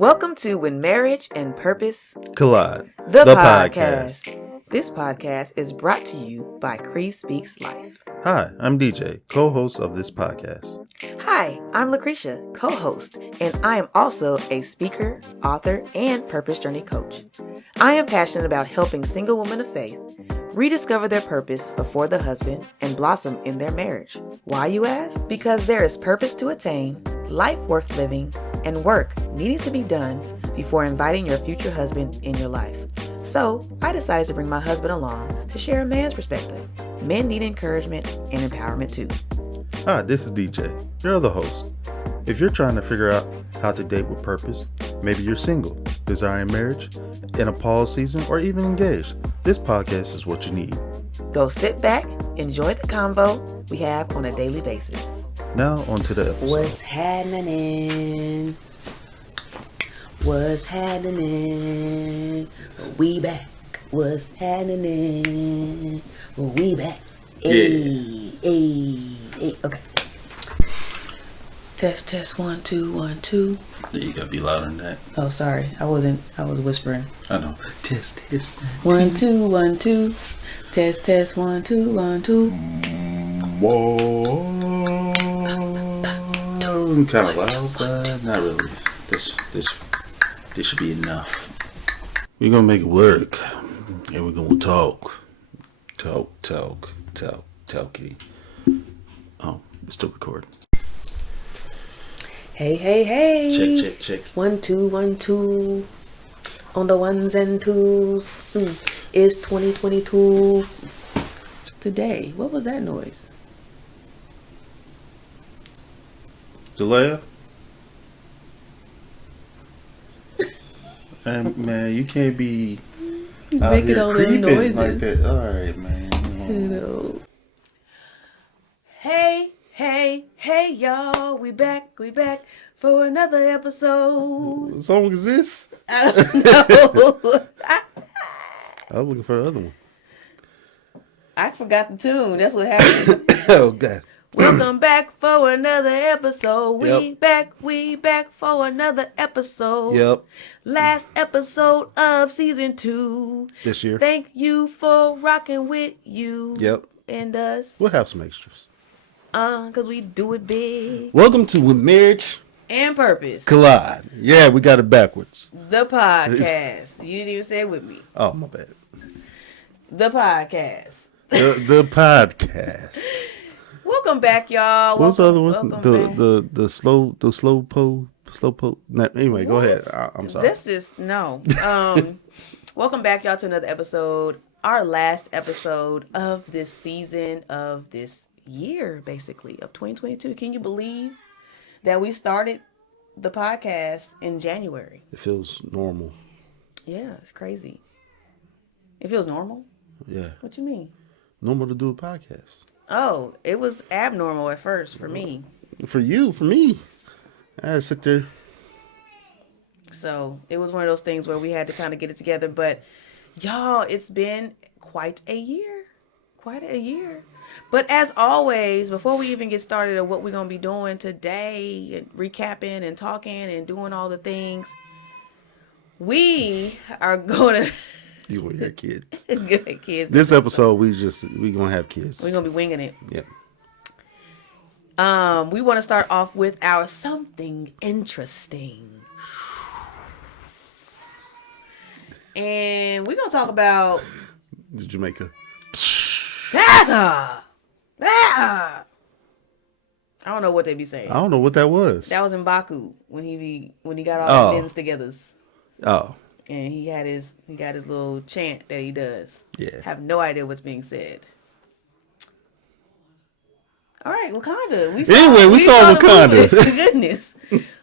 Welcome to When Marriage and Purpose Collide, the podcast. This podcast is brought to you by Cree Speaks Life. Hi, I'm DJ, co-host of this podcast. Hi, I'm Lucretia, co-host, and I am also a speaker, author, and purpose journey coach. I am passionate about helping single women of faith rediscover their purpose before the husband and blossom in their marriage. Why, you ask? Because there is purpose to attain, life worth living, and work needing to be done before inviting your future husband in your life. So I decided to bring my husband along to share a man's perspective. Men need encouragement and empowerment too. Hi, this is DJ, your other host. If you're trying to figure out how to date with purpose, maybe you're single, desiring marriage, in a pause season, or even engaged, this podcast is what you need. Go sit back, enjoy the convo we have on a daily basis. Now on to the episode. What's happening? What's happening? We back. What's happening? We back. Hey, hey. Okay. Test, 1, 2, 1, 2. Yeah, you gotta be louder than that. Oh, sorry. I was whispering. I know. Test. 1, 2, 1, 2. Test, 1, 2, 1, 2. Whoa. Kind of loud, but not really. This should be enough. We're gonna make it work, and we're gonna talk, kitty. Oh, it's still recording. Hey. Check. 1, 2, 1, 2. On the ones and twos. It's 2022. Today, what was that noise? Delia? Man, you can't be out Make it here all them creeping noises. like that. All right, man. You know. Hey, y'all. We back for another episode. What song is this? I don't know. I was looking for the other one. I forgot the tune. That's what happened. Oh, God. Welcome back for another episode. We Yep. back for another episode. Yep. Last episode of season 2. This year. Thank you for rocking with you. Yep. And us. We'll have some extras. Cause we do it big. Welcome to When Marriage And Purpose. Collide. Yeah, we got it backwards. The podcast. You didn't even say it with me. Oh, my bad. The podcast. The podcast. Welcome back, y'all. What's the other one? Welcome back. The slow po. Anyway, go ahead. I'm sorry. This is no. Welcome back, y'all, to another episode. Our last episode of this season, of this year, basically, of 2022. Can you believe that we started the podcast in January? It feels normal. Yeah, it's crazy. It feels normal? Yeah. What you mean? Normal to do a podcast. Oh, it was abnormal at first for me. For me. I had to sit there. So it was one of those things where we had to kind of get it together. But y'all, it's been quite a year. But as always, before we even get started on what we're going to be doing today, and recapping and talking and doing all the things, we are going to... You will hear kids. Good kids. This episode, we gonna have kids. We're going to be winging it. Yeah. We want to start off with our something interesting. And we're going to talk about... Jamaica. I don't know what they be saying. I don't know what that was. That was in Baku when he got all the men's togethers. Oh. And he got his little chant that he does. Yeah. Have no idea what's being said. All right, Wakanda. We saw Wakanda. Goodness.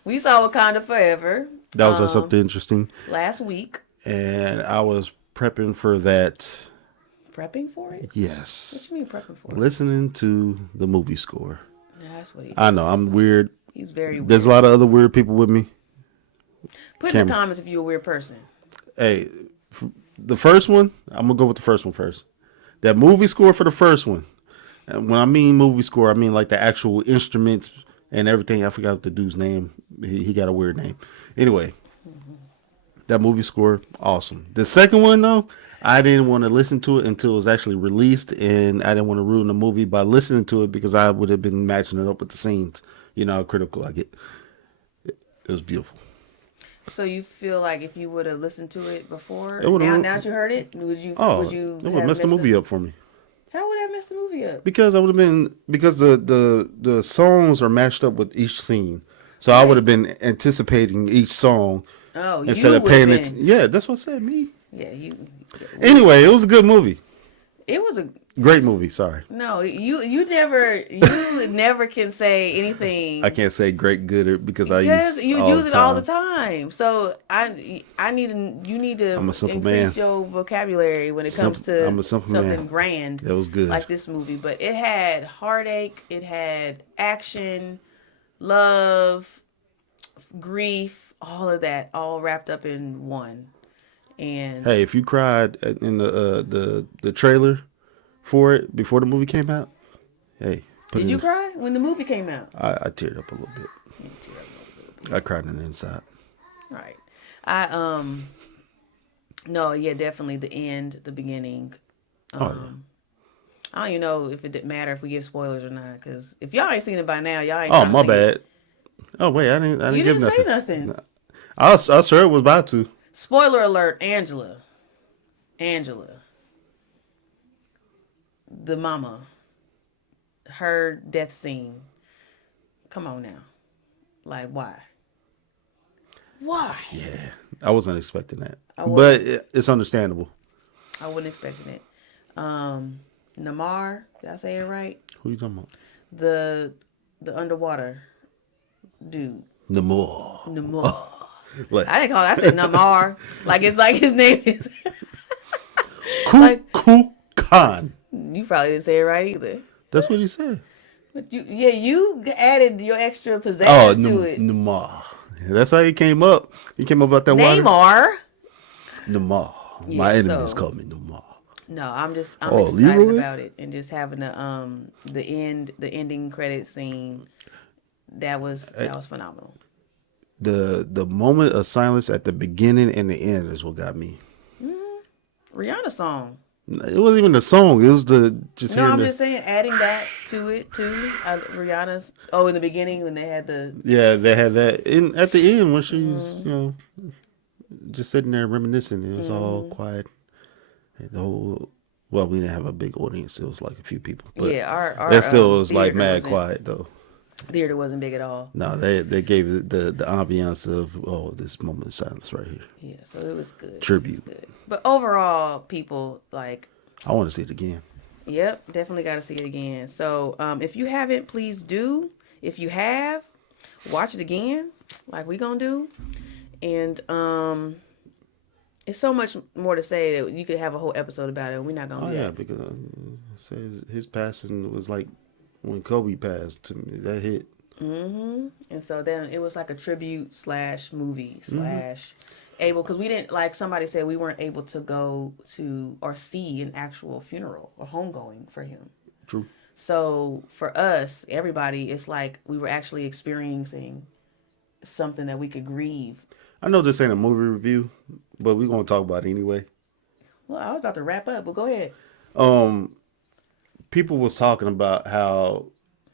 We saw Wakanda Forever. That was something interesting. Last week. And I was prepping for that. Prepping for it? Yes. What you mean prepping for it? Listening to the movie score. That's what he does. I know, I'm weird. He's very weird. There's a lot of other weird people with me. Put in the comments if you're a weird person. Hey, the first one, I'm going to go with the first one first. That movie score for the first one. And when I mean movie score, I mean like the actual instruments and everything. I forgot the dude's name. He got a weird name. Anyway, That movie score, awesome. The second one, though, I didn't want to listen to it until it was actually released, and I didn't want to ruin the movie by listening to it because I would have been matching it up with the scenes. You know how critical I get. It was beautiful. So you feel like if you would have listened to it before, It would've now that you heard it, would you it would have messed the movie up for me. How would that mess the movie up? Because I would have been the songs are matched up with each scene, so I would have been anticipating each song. Oh, instead you of paying been. it. Yeah, that's what I said. Me. Yeah, you. Anyway, it was a good movie. It was a great movie. Sorry. No, you never can say anything. I can't say great good because you use it all the time. So you need to I'm a simple increase man. your vocabulary when it comes to something man. grand. That was good. Like this movie, but it had heartache, it had action, love, grief, all of that, all wrapped up in one. And hey, if you cried in the trailer for it before the movie came out, hey, did you cry when the movie came out? I teared up a little bit. You teared up a little bit. I cried on the inside. Right. No, yeah, definitely the end, the beginning. I don't even know if it didn't matter if we give spoilers or not, because if y'all ain't seen it by now, y'all ain't. Oh, my bad. Oh wait, I didn't you give didn't nothing. say nothing. No. I sure was about to. Spoiler alert, Angela, the mama, her death scene. Come on now. Like, why? Why? Yeah, I wasn't expecting that. But it's understandable. I wasn't expecting it. Namar, did I say it right? Who you talking about? The underwater dude. Namor. Like, I didn't call it. I said Namar. Like it's like his name is. Khan. You probably didn't say it right either. That's what he said. But you added your extra pizzazz to it. Namar. That's how he came up. He came up about that water. Namar. Yeah, my enemies called me Namar. No, I'm excited Leroy? about it, and just having the ending credit scene. That was phenomenal. The moment of silence at the beginning and the end is what got me. Rihanna's song. It wasn't even the song. It was just. No, I'm just saying, adding that to it too. Rihanna's. Oh, in the beginning when they had the. Yeah, they had that. At the end when she was, just sitting there reminiscing. It was all quiet. And the whole. Well, we didn't have a big audience. It was like a few people. But yeah, our that still was like mad quiet though. Theater wasn't big at all. No, they gave it the ambiance of this moment of silence right here. Yeah, so it was good. Tribute. It was good. But overall, people like. I want to see it again. Yep, definitely got to see it again. So if you haven't, please do. If you have, watch it again, like we gonna do. And it's so much more to say that you could have a whole episode about it. And we're not gonna. Oh yeah, because it says his passing was like. When Kobe passed to me, that hit. And so then it was like a tribute / movie / able, because we didn't, like somebody said, we weren't able to go to or see an actual funeral or homegoing for him. True. So for us, everybody, it's like we were actually experiencing something that we could grieve. I know this ain't a movie review, but we're gonna talk about it anyway. Well, I was about to wrap up, but go ahead. People was talking about how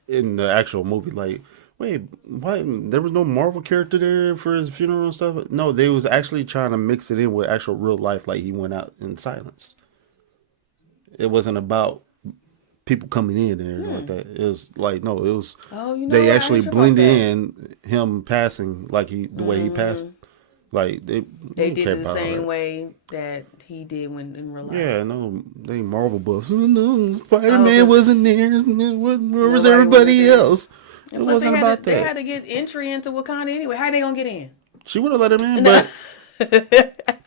in the actual movie, like, wait, why there was no Marvel character there for his funeral and stuff? No, they was actually trying to mix it in with actual real life, like he went out in silence. It wasn't about people coming in and everything like that. It was like, no, it was they actually blended in him passing like the way he passed. Like they did it the same way that he did when in real life. Yeah, no, they Marvel buffs. No, Spider-Man wasn't there. Where was everybody else? It wasn't about that. They had to get entry into Wakanda anyway. How they gonna get in? She would have let him in, but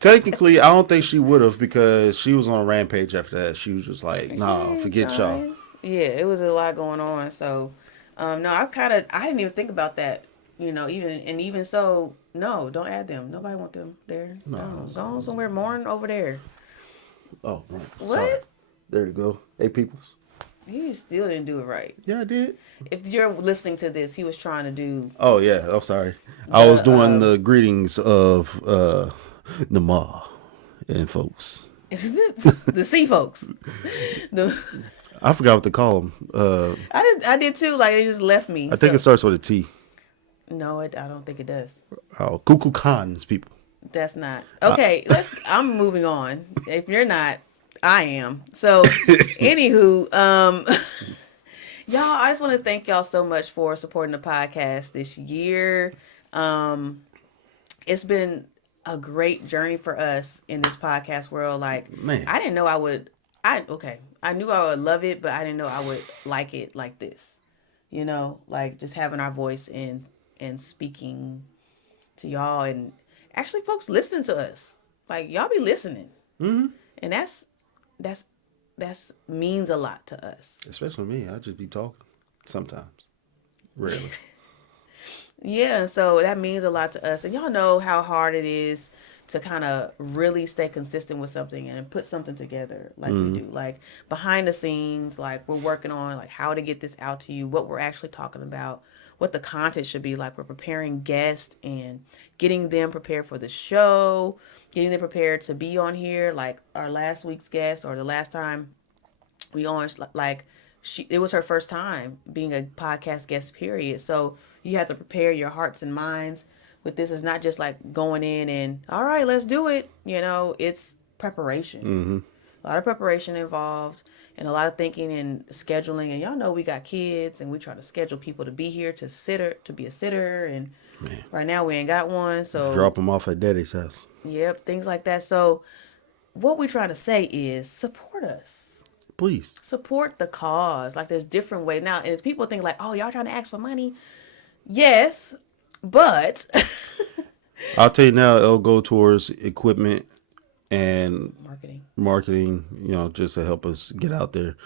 technically, I don't think she would have because she was on a rampage after that. She was just like, nah, forget y'all. Yeah, it was a lot going on. So, no, I didn't even think about that. Even so, no, don't add them. Nobody want them there. No, go on somewhere, mourn over there. Oh, right. What? Sorry. There you go. Hey, peoples. You still didn't do it right. Yeah, I did. If you're listening to this, he was trying to do Oh yeah. Oh, sorry. I was the doing the greetings of Nama and folks. the sea folks. The I forgot what to call them. I did too. Like it just left me. I think it So starts with a T. no, I don't think it does. Oh, Kuku Khan's people. That's not okay. I'm moving on. If you're not, I am. So, anywho, y'all, I just want to thank y'all so much for supporting the podcast this year. It's been a great journey for us in this podcast world. Like, Man. I didn't know I would. I knew I would love it, but I didn't know I would like it like this. You know, like just having our voice and speaking to y'all, and actually folks listen to us. Like y'all be listening. Mm-hmm. And that's means a lot to us. Especially me. I just be talking sometimes. Rarely. Yeah, so that means a lot to us. And y'all know how hard it is to kind of really stay consistent with something and put something together like we do. Like behind the scenes, like we're working on like how to get this out to you, what we're actually talking about, what the content should be like. We're preparing guests and getting them prepared for the show, getting them prepared to be on here. Like our last week's guest or the last time we on, like it was her first time being a podcast guest, period. So you have to prepare your hearts and minds with this. It's not just like going in and all right, let's do it. You know, it's preparation. Mm-hmm. A lot of preparation involved and a lot of thinking and scheduling. And y'all know we got kids and we try to schedule people to be here to be a sitter. And Man. right now we ain't got one. So Drop them off at daddy's house. Yep, things like that. So what we trying to say is support us. Please. Support the cause. Like there's different ways. Now, and if people think like, oh, y'all trying to ask for money. Yes, but I'll tell you now, it'll go towards equipment and marketing. you know, just to help us get out there.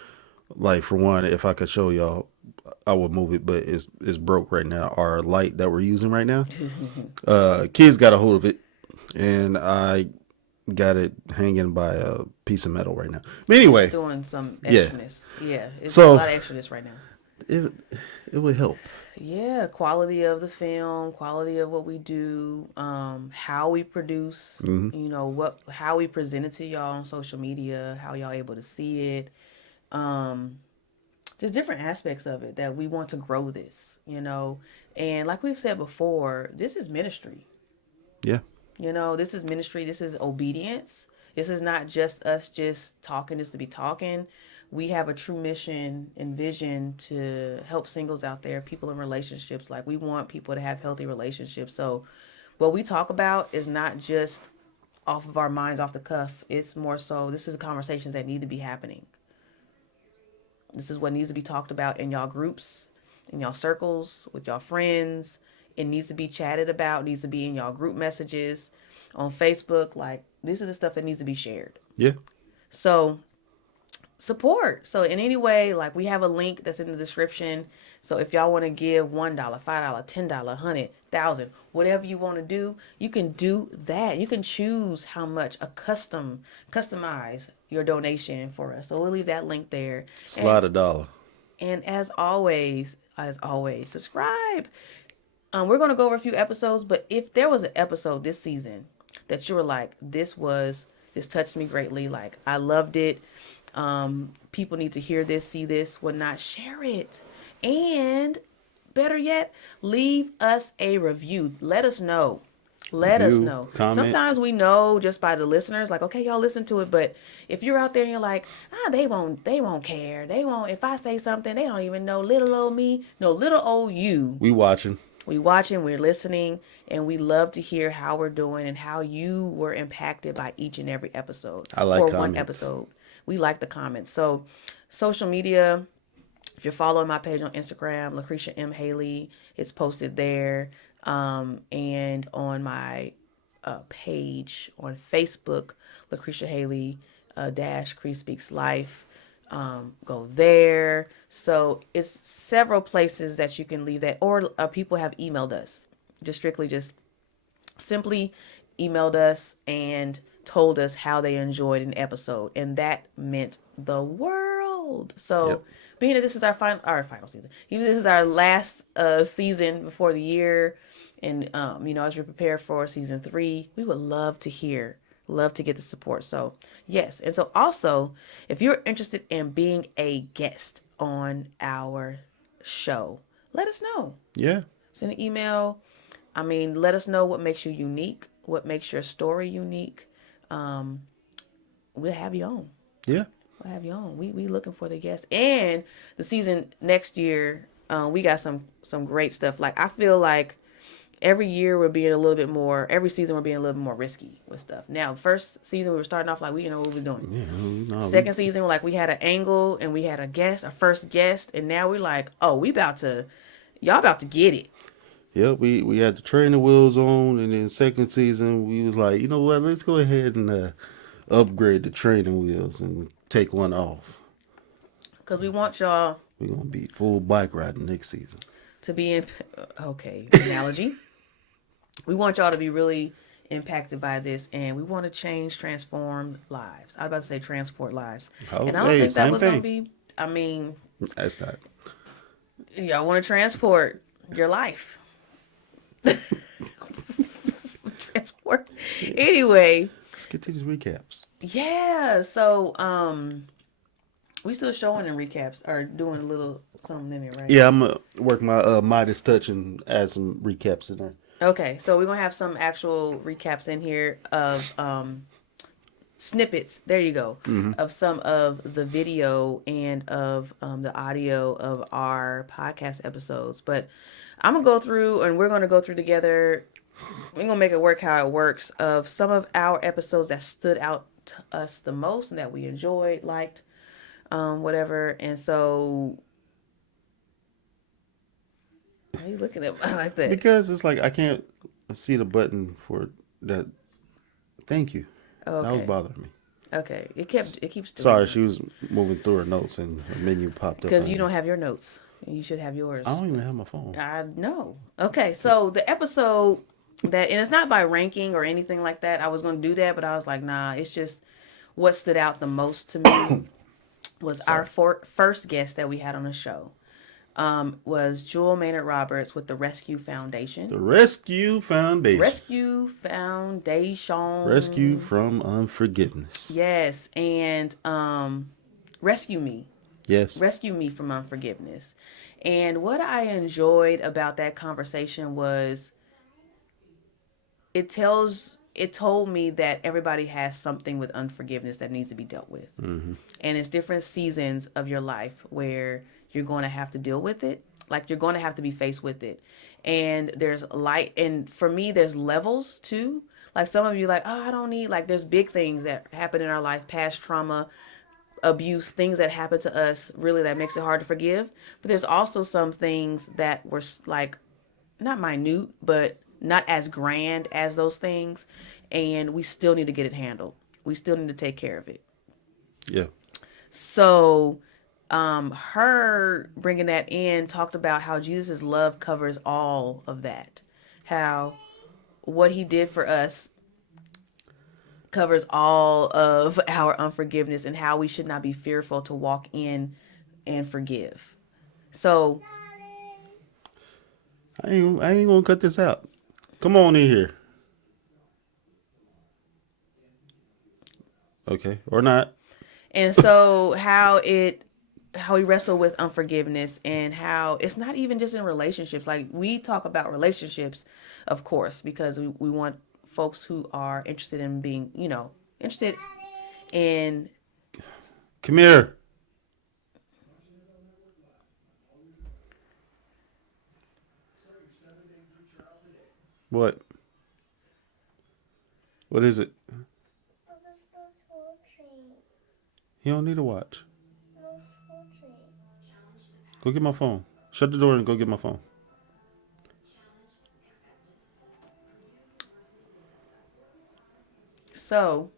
Like for one, if I could show y'all, I would move it, but it's broke right now. Our light that we're using right now, kids got a hold of it, and I got it hanging by a piece of metal right now. But anyway, It's doing some extraness. Yeah, it's So- a lot of extraness right now. it would help. Yeah, quality of the film, quality of what we do, how we produce, you know, how we present it to y'all on social media, how y'all able to see it. Just different aspects of it that we want to grow this, you know. And like we've said before, this is ministry. Yeah. You know, this is ministry. This is obedience. This is not just us just talking just to be talking. We have a true mission and vision to help singles out there, people in relationships. Like we want people to have healthy relationships. So what we talk about is not just off of our minds, off the cuff. It's more so this is conversations that need to be happening. This is what needs to be talked about in y'all groups, in y'all circles, with y'all friends. It needs to be chatted about, needs to be in y'all group messages on Facebook. Like this is the stuff that needs to be shared. Yeah. So support. So in any way, like we have a link that's in the description. So if y'all want to give $1, $5, $10, $100, $1,000, whatever you want to do, you can do that. You can choose how much customize your donation for us. So we'll leave that link there. Slide $1. And as always, subscribe. We're going to go over a few episodes, but if there was an episode this season that you were like, this touched me greatly. Like I loved it. People need to hear this, see this, whatnot, share it. And better yet, leave us a review. Let us know. Let us know. Comment. Sometimes we know just by the listeners, like, okay, y'all listen to it. But if you're out there and you're like, they won't care. They won't, if I say something, they don't even know little old me. No, little old you. We watching, we're listening, and we love to hear how we're doing and how you were impacted by each and every episode. I like or comments. One episode. We like the comments. So social media, if you're following my page on Instagram, Lucretia M. Haley, it's posted there. And on my page on Facebook, Lucretia Haley Cree Speaks Life. Go there. So it's several places that you can leave that, or people have emailed us, just simply emailed us and told us how they enjoyed an episode, and that meant the world. So being that this is our final season, even this is our last season before the year, and as we prepare for season 3, we would love to get the support. So yes, and so also, if you're interested in being a guest on our show, let us know. Yeah. Send an email. Let us know what makes you unique, what makes your story unique. We'll have you on. Yeah. We'll have you on. We looking for the guests. And the season next year, we got some great stuff. Like, I feel like every year every season we're being a little bit more risky with stuff. Now, first season we were starting off like we didn't know what we was doing. Yeah. No, Second season, we had an angle and we had a first guest, and now we're like, oh, y'all about to get it. Yeah, we had the training wheels on, and then second season we was like, you know what, let's go ahead and upgrade the training wheels and take one off. Because we want y'all We're gonna be full bike riding next season. to be in, okay, analogy. We want y'all to be really impacted by this, and we want to transform lives. I was about to say transport lives. Oh, and I don't think that was going to be, That's not. y'all want to transport your life. Transport. Anyway. Let's get to these recaps. Yeah. So, we still showing in recaps or doing a little something in it, right? Yeah, I'm gonna work my Midas touch and add some recaps in there. Okay, so we're gonna have some actual recaps in here of snippets. There you go, of some of the video and of the audio of our podcast episodes. But I'm gonna go through, and we're gonna go through together. We're gonna make it work how it works of some of our episodes that stood out to us the most and that we enjoyed, liked, whatever. And so, why are you looking at me like that? Because it's like I can't see the button for that. Thank you. Okay. That was bothering me. Okay, it keeps doing Sorry, that. she was moving through her notes and her menu popped up. Because you don't have your notes. You should have yours. I don't even have my phone. I know. Okay, so the episode and it's not by ranking or anything like that. I was going to do that, but I was like, nah, it's just what stood out the most to me was our first guest that we had on the show. Was Jewel Maynard Roberts with the Rescue Foundation. The Rescue Foundation. Rescue Foundation. Rescue from unforgiveness. Yes, and Rescue Me. Yes. Rescue Me from unforgiveness. And what I enjoyed about that conversation was it told me that everybody has something with unforgiveness that needs to be dealt with. Mm-hmm. And it's different seasons of your life where you're going to have to deal with it. Like, you're going to have to be faced with it. And there's light. And for me, there's levels too. Like, some of you like, oh, I don't need, like, there's big things that happen in our life, past trauma, abuse, things that happen to us, really, that makes it hard to forgive. But there's also some things that were like not minute, but not as grand as those things, and we still need to get it handled. We still need to take care of it. Yeah. So her bringing that in talked about how Jesus' love covers all of that, how what he did for us covers all of our unforgiveness, and how we should not be fearful to walk in and forgive. So I ain't gonna cut this out. Come on in here. Okay, or not. And so how we wrestle with unforgiveness, and how it's not even just in relationships. Like, we talk about relationships, of course, because we want folks who are interested in being, interested in. Come here. What? What is it? You don't need to watch. Go get my phone. Shut the door and go get my phone. So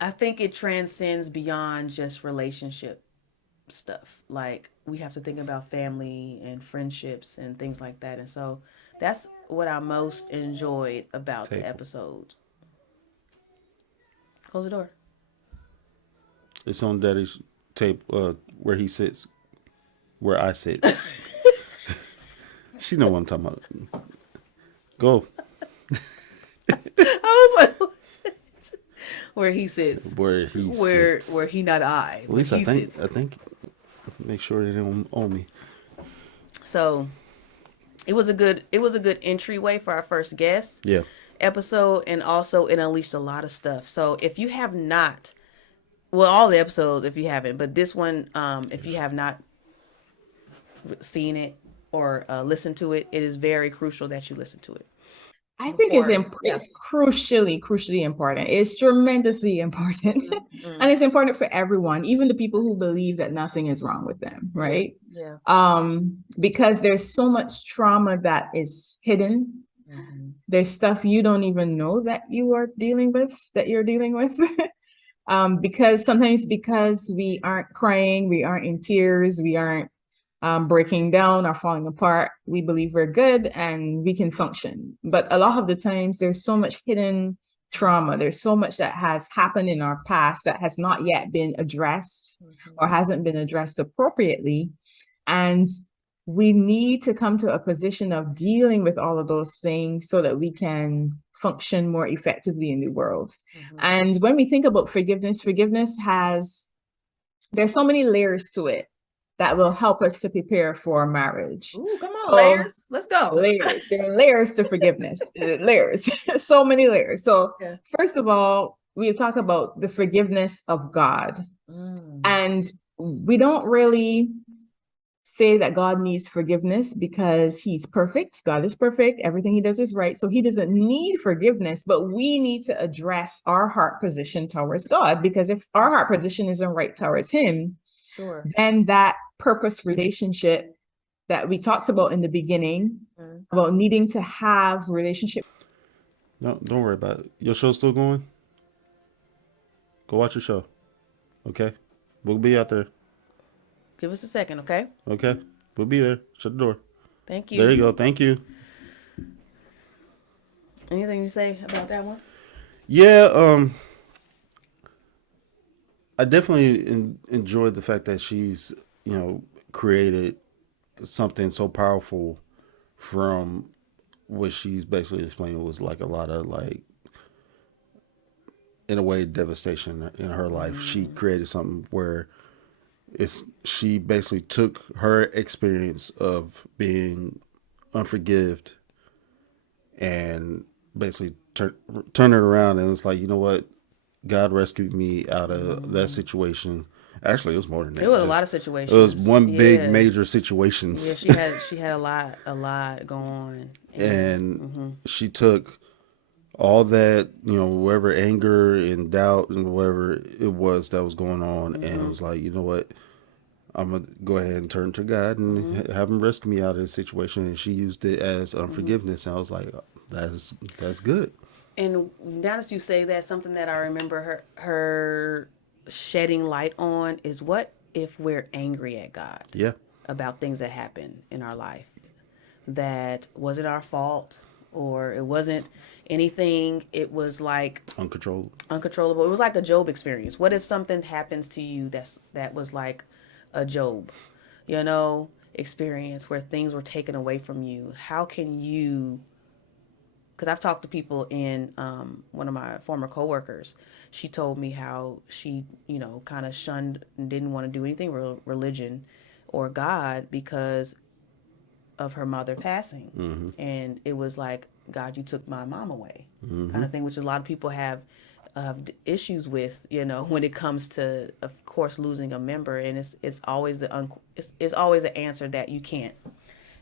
I think it transcends beyond just relationship stuff. Like, we have to think about family and friendships and things like that. And so that's what I most enjoyed about the episode. Close the door. It's on Daddy's tape where he sits, where I sit. She know what I'm talking about. Go I was like, where he sits, where he where sits. he not I, At where least I he think. sits. I think. Make sure they don't own me. So it was a good entryway for our first guest Yeah. episode, and also it unleashed a lot of stuff. So if you have not, well, all the episodes if you haven't, but this one, if you have not seen it or listened to it, it is very crucial that you listen to it. I think Before, yeah. it's crucially important. It's tremendously important. Mm-hmm. And it's important for everyone, even the people who believe that nothing is wrong with them, right? Yeah. Because there's so much trauma that is hidden. Mm-hmm. There's stuff you don't even know that you're dealing with. Because we aren't crying, we aren't in tears, we aren't breaking down or falling apart, we believe we're good and we can function. But a lot of the times there's so much hidden trauma. There's so much that has happened in our past that has not yet been addressed or hasn't been addressed appropriately. And we need to come to a position of dealing with all of those things so that we can function more effectively in the world. And when we think about forgiveness, there's so many layers to it that will help us to prepare for marriage. Ooh, come on, So, layers. Let's go. Layers. There are layers to forgiveness. Layers. So many layers. So Yeah. first of all, we talk about the forgiveness of God. And we don't really say that God needs forgiveness because he's perfect. God is perfect. Everything he does is right. So he doesn't need forgiveness, but we need to address our heart position towards God, because if our heart position isn't right towards him, Sure. then that purpose relationship that we talked about in the beginning, about needing to have relationship. No, don't worry about it. Your show's still going? Go watch your show. Okay? We'll be out there. Give us a second, okay? Okay? We'll be there. Shut the door. Thank you. There you go. Thank you. Anything you say about that one? Yeah, I definitely enjoyed the fact that she's, created something so powerful from what she's basically explaining was like a lot of like, in a way, devastation in her life. She created something where she basically took her experience of being unforgived and basically turn it around, and it's like, you know what, God rescued me out of that situation. Actually, it was more than that. It was a lot of situations. It was one big major situations. Yeah, she had a lot going on. And she took all that, whatever anger and doubt and whatever it was that was going on, and it was like, you know what, I'm gonna go ahead and turn to God and have him rescue me out of this situation. And she used it as unforgiveness, and I was like, that's good. And now that you say that, something that I remember her shedding light on is, what if we're angry at God? Yeah. About things that happen in our life that wasn't our fault, or it wasn't anything. It was like uncontrollable. It was like a Job experience. What if something happens to you that was like a Job, experience where things were taken away from you? How can you? Because I've talked to people in one of my former coworkers. She told me how she, kind of shunned and didn't want to do anything religion or God because of her mother passing. And it was like, God, you took my mom away, kind of thing, which a lot of people have issues with, when it comes to, of course, losing a member. And it's always it's always the answer that you can't.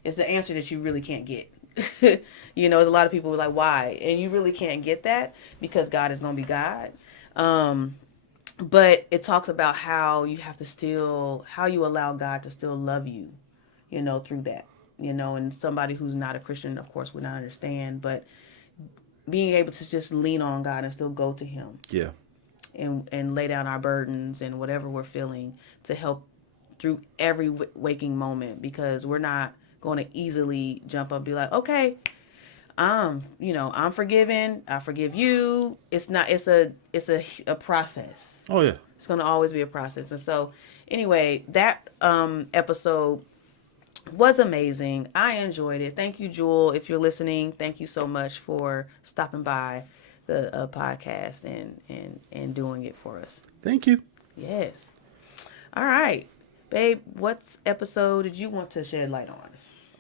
It's the answer that you really can't get. There's a lot of people who are like, why? And you really can't get that because God is going to be God. But it talks about how you have to how you allow God to still love you, through that, and somebody who's not a Christian, of course, would not understand, but being able to just lean on God and still go to him. Yeah. And lay down our burdens and whatever we're feeling to help through every waking moment, because we're not going to easily jump up and be like, okay, I'm forgiven. I forgive you. It's not. It's a process. Oh yeah. It's going to always be a process. And so, anyway, that episode was amazing. I enjoyed it. Thank you, Jewel. If you're listening, thank you so much for stopping by the podcast and doing it for us. Thank you. Yes. All right, babe. What episode did you want to shed light on?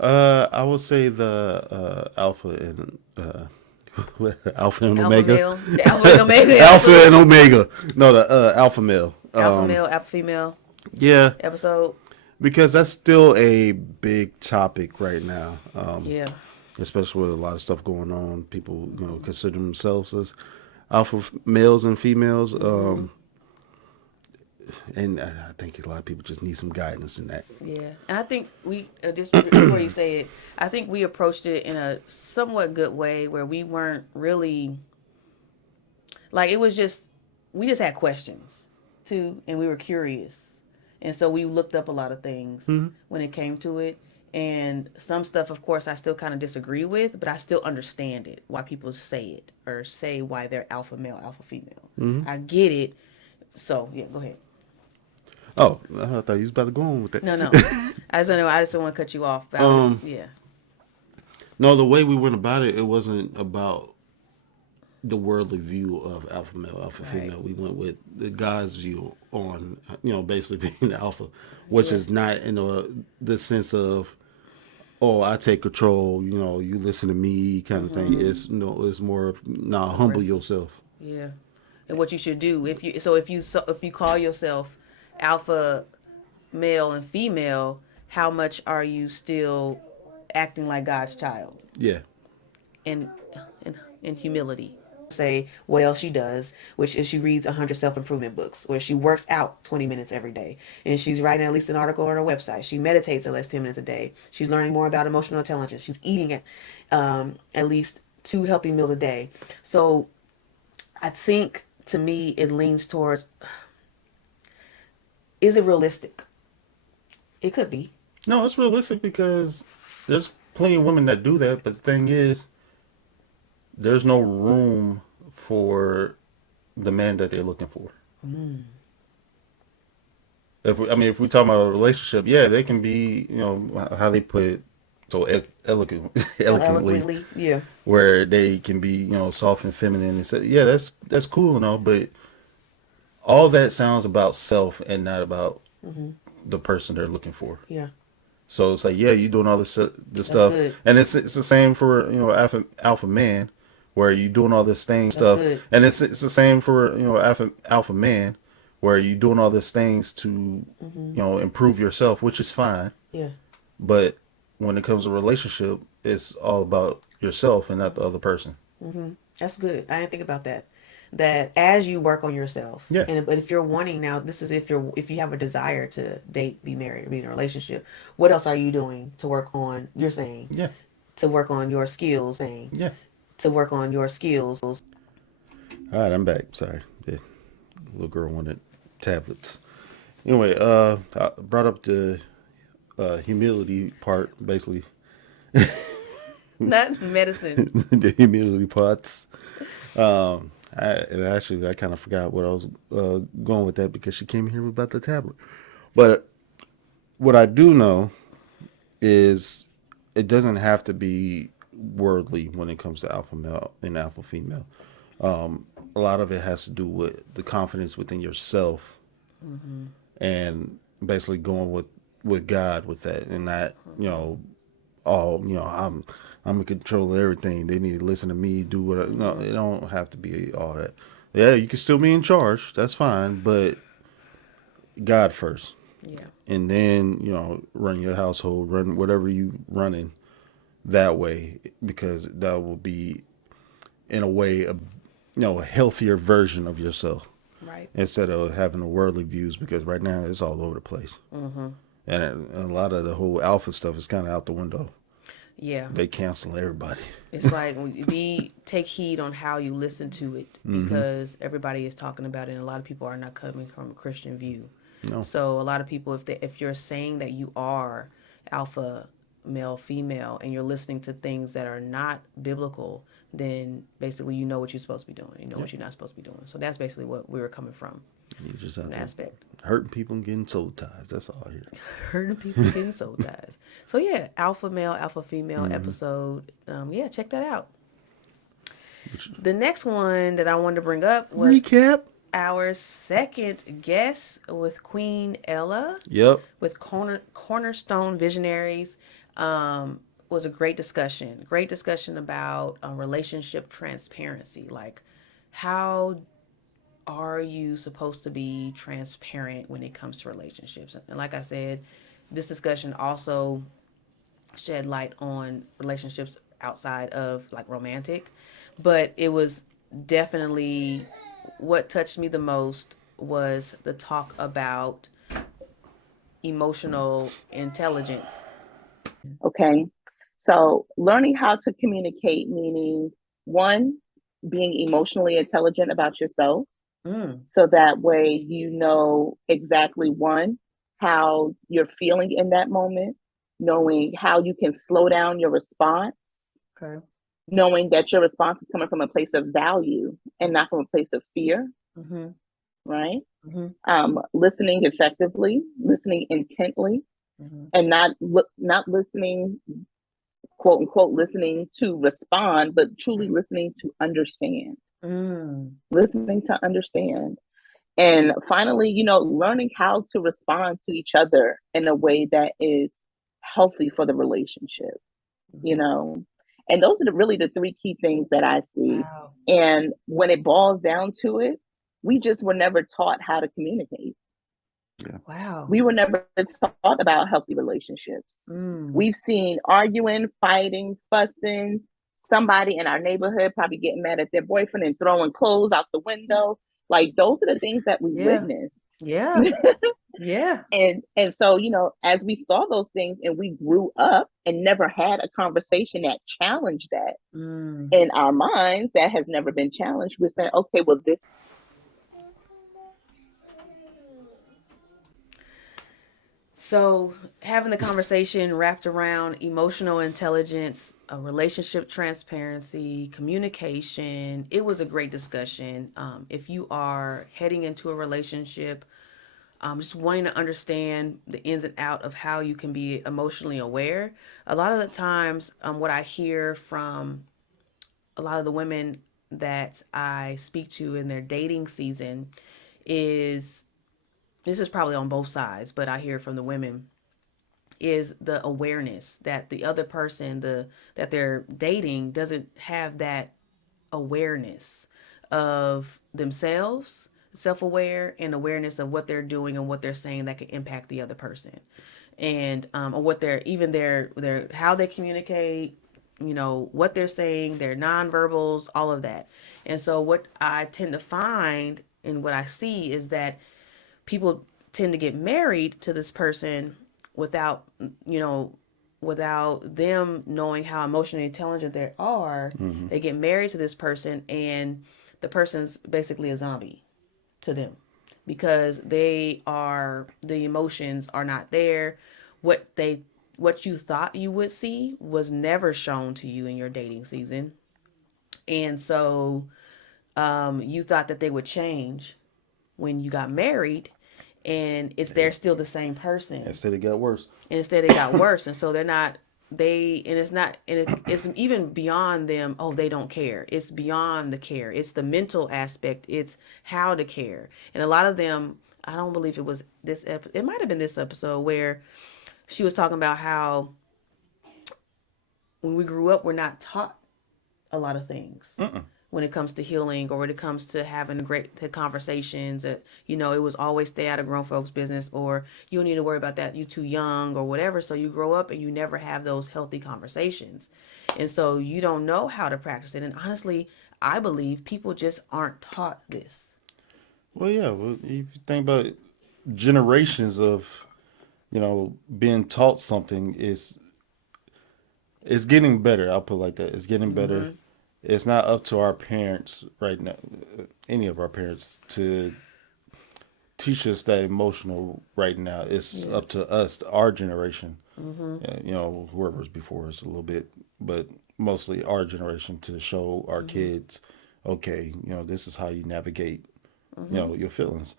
I would say the Alpha and Alpha and Alpha Omega. male, the alpha and omega, Alpha and Omega. No, the Alpha male. alpha male, alpha female Yeah, episode. because that's still a big topic right now. Yeah. Especially with a lot of stuff going on. People, consider themselves as alpha males and females. And I think a lot of people just need some guidance in that. Yeah, and I think we just before you say it, I think we approached it in a somewhat good way where we weren't really like it was just we just had questions too, and we were curious, and so we looked up a lot of things when it came to it, and some stuff, of course, I still kind of disagree with, but I still understand it why people say it or say why they're alpha male, alpha female. I get it. So yeah, go ahead. Oh, I thought you was about to go on with that. No. I just don't want to cut you off. But yeah. No, the way we went about it, it wasn't about the worldly view of alpha male, alpha female. We went with the God's view on, basically being the alpha, which is not in the sense of, oh, I take control, you listen to me kind of thing. It's it's more of, humble yourself. Yeah. And what you should do if you call yourself alpha male and female, how much are you still acting like God's child? Yeah. In humility. Say, well, she does, which is she reads 100 self-improvement books, or she works out 20 minutes every day, and she's writing at least an article on her website. She meditates at least 10 minutes a day. She's learning more about emotional intelligence. She's eating at least 2 healthy meals a day. So I think, to me, it leans towards, is it realistic? It could be. No, it's realistic because there's plenty of women that do that, but the thing is, there's no room for the man that they're looking for. If we talk about a relationship, yeah, they can be, how they put it so eloquently, yeah. where they can be, soft and feminine and say, yeah, that's cool and all, but all that sounds about self and not about the person they're looking for. Yeah. So it's like, yeah, you're doing all this stuff, good. and it's the same for alpha man, where you're doing all this stuff, good. and it's the same for alpha man, where you're doing all these things to improve yourself, which is fine. Yeah. But when it comes to relationship, it's all about yourself and not the other person. That's good. I didn't think about that. That as you work on yourself, Yeah. But if you're wanting now, this is if you have a desire to date, be married, or be in a relationship, what else are you doing to work on? You're saying, Yeah. to work on your skills, Yeah. to work on your skills. All right, I'm back. Sorry, the little girl wanted tablets. Anyway, I brought up the humility part, basically. Not medicine. The humility parts. I kind of forgot what I was going with that because she came here about the tablet. But what I do know is it doesn't have to be worldly when it comes to alpha male and alpha female. A lot of it has to do with the confidence within yourself, and basically going with God with that, and not I'm in control of everything. They need to listen to me, do what no, it don't have to be all that. Yeah, you can still be in charge. That's fine, but God first. Yeah. And then, run your household, run whatever you running that way, because that will be in a way a healthier version of yourself. Right. Instead of having the worldly views, because right now it's all over the place. And a lot of the whole alpha stuff is kind of out the window. Yeah. They cancel everybody. It's like take heed on how you listen to it, because everybody is talking about it, and a lot of people are not coming from a Christian view. No. So a lot of people, if you're saying that you are alpha male, female, and you're listening to things that are not biblical, then basically you know what you're supposed to be doing. You know what you're not supposed to be doing. So that's basically what we were coming from. You just out An there aspect. hurting people and getting soul ties. That's all here. Hurting people getting soul ties. So yeah, alpha male, alpha female episode. Yeah, check that out. The next one that I wanted to bring up was Recap. our second guest with Queen Ella Yep. with Cornerstone Visionaries. Was a great discussion. Great discussion about relationship transparency. Like, how are you supposed to be transparent when it comes to relationships? And like I said, this discussion also shed light on relationships outside of like romantic, but it was definitely what touched me the most was the talk about emotional intelligence. Okay. So learning how to communicate, meaning one, being emotionally intelligent about yourself. So that way you know exactly one, how you're feeling in that moment, knowing how you can slow down your response, Okay. knowing that your response is coming from a place of value and not from a place of fear, Mm-hmm. right? Mm-hmm. Listening effectively, listening intently, Mm-hmm. and not listening, quote unquote, listening to respond, but truly listening to understand. Listening to understand. And finally, learning how to respond to each other in a way that is healthy for the relationship, you know. And those are really the three key things that I see. Wow. And when it boils down to it, we just were never taught how to communicate. Wow. We were never taught about healthy relationships. We've seen arguing, fighting, fussing, somebody in our neighborhood probably getting mad at their boyfriend and throwing clothes out the window. Like, those are the things that we witnessed. Yeah. Yeah. And so, as we saw those things and we grew up and never had a conversation that challenged that in our minds, that has never been challenged, we're saying, okay, well, this. So, having the conversation wrapped around emotional intelligence, relationship transparency, communication, it was a great discussion. If you are heading into a relationship, just wanting to understand the ins and out of how you can be emotionally aware, a lot of the times, what I hear from a lot of the women that I speak to in their dating season is this is probably on both sides, but I hear from the women is the awareness that the other person that they're dating doesn't have that awareness of themselves, self-aware and awareness of what they're doing and what they're saying that can impact the other person, and or what they're even their how they communicate, what they're saying, their nonverbals, all of that. And so what I tend to find and what I see is that people tend to get married to this person without, without them knowing how emotionally intelligent they are. They get married to this person and the person's basically a zombie to them because the emotions are not there. What you thought you would see was never shown to you in your dating season. And so you thought that they would change when you got married, and they're still the same person. Instead, it got worse. And instead, it got worse, and so they're not. And it's not, and it's even beyond them. Oh, they don't care. It's beyond the care. It's the mental aspect. It's how to care. And a lot of them, I don't believe it was this. It might have been this episode where she was talking about how when we grew up, we're not taught a lot of things when it comes to healing or when it comes to having great conversations. It was always stay out of grown folks' business, or you don't need to worry about that, you too young or whatever. So you grow up and you never have those healthy conversations. And so you don't know how to practice it. And honestly, I believe people just aren't taught this. Well, yeah. Well, if you think about it, generations of, being taught something is getting better. I'll put it like that. It's getting better. It's not up to our parents right now, any of our parents, to teach us that emotional right now. It's up to us, our generation, whoever's before us a little bit, but mostly our generation to show our kids, okay, this is how you navigate, your feelings.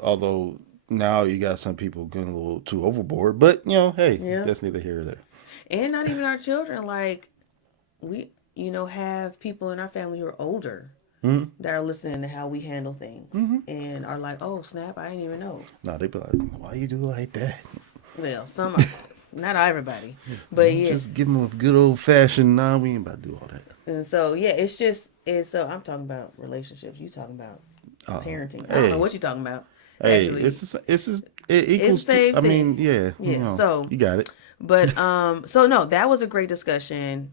Although now you got some people getting a little too overboard, but hey, that's neither here or there. And not even our children. Like we, have people in our family who are older that are listening to how we handle things and are like, "Oh snap! I didn't even know." No, they be like, "Why you do like that?" Well, some, not everybody, but yeah. Just give them a good old fashioned. Nah, we ain't about to do all that. And so so I'm talking about relationships. You talking about parenting. I don't Hey. know what you're talking about. Hey, Actually, it equals. the same I mean, thing. yeah. So you got it. But so no, that was a great discussion,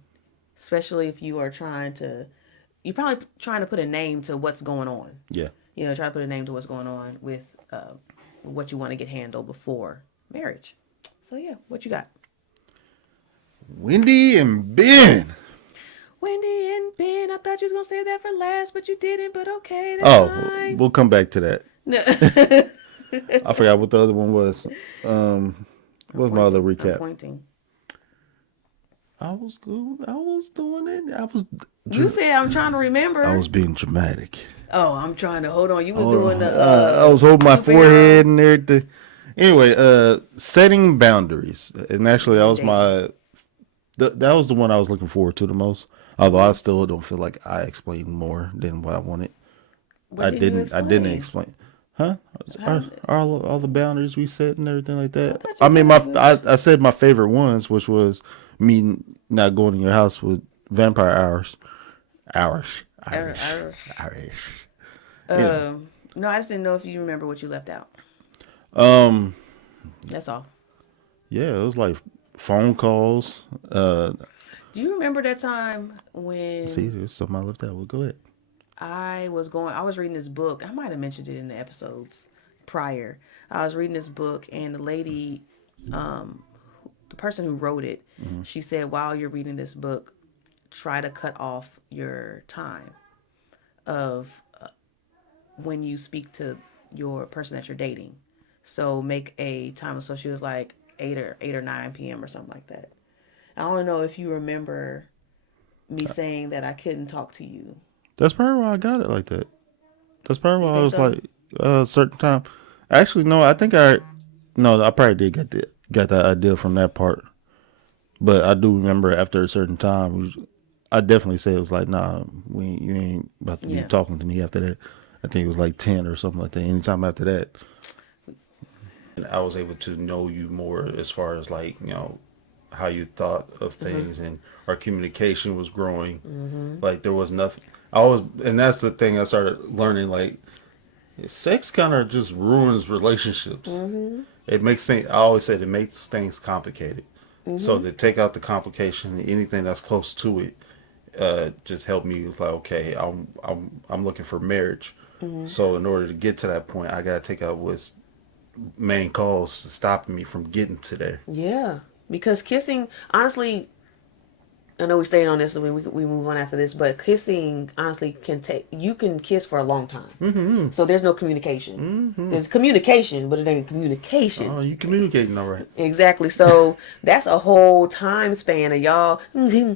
especially if you're probably trying to put a name to what's going on. Yeah. Try to put a name to what's going on with what you want to get handled before marriage. So yeah, what you got? Wendy and Ben. Wendy and Ben. I thought you was gonna say that for last, but you didn't. But okay, that's fine. We'll come back to that. No. I forgot what the other one was. What was my other recap? I'm pointing. I was good. I was doing it. You said I'm trying to remember. I was being dramatic. Oh, I'm trying to hold on. You was doing the. I was holding my forehead and everything. Anyway, setting boundaries, and actually that was that was the one I was looking forward to the most. Although I still don't feel like I explained more than what I wanted. I didn't explain. Huh? All the boundaries we set and everything like that. I mean, I said my favorite ones, which was me not going to your house with vampire Irish. No, I just didn't know if you remember what you left out. That's all. Yeah, it was like phone calls. Do you remember that time when? See, there's something I left out. Well, go ahead. I was reading this book. I might have mentioned it in the episodes prior. I was reading this book, and the lady, the person who wrote it, she said, while you're reading this book, try to cut off your time of when you speak to your person that you're dating. So make a time. So she was like 8 or 9 p.m. or something like that. I don't know if you remember me saying that I couldn't talk to you. That's probably why I got it like that. That's probably why I was like a certain time. Actually, no, I probably did get that idea from that part. But I do remember after a certain time, I definitely said it was like, nah, you ain't about to be talking to me after that. I think it was like 10 or something like that. Anytime after that. And I was able to know you more as far as like, how you thought of things, and our communication was growing. Like there was nothing. And that's the thing I started learning, like sex kind of just ruins relationships. It makes things, I always said it makes things complicated. So to take out the complication, anything that's close to it, just helped me. Like, okay, I'm looking for marriage. So in order to get to that point, I gotta take out what's main cause stopping me from getting to there. Yeah, because kissing, honestly, I know we stayed on this, so we move on after this, but kissing, honestly, you can kiss for a long time. So there's no communication. There's communication, but it ain't communication. Oh, you communicating all right. Exactly. So that's a whole time span of y'all. Okay,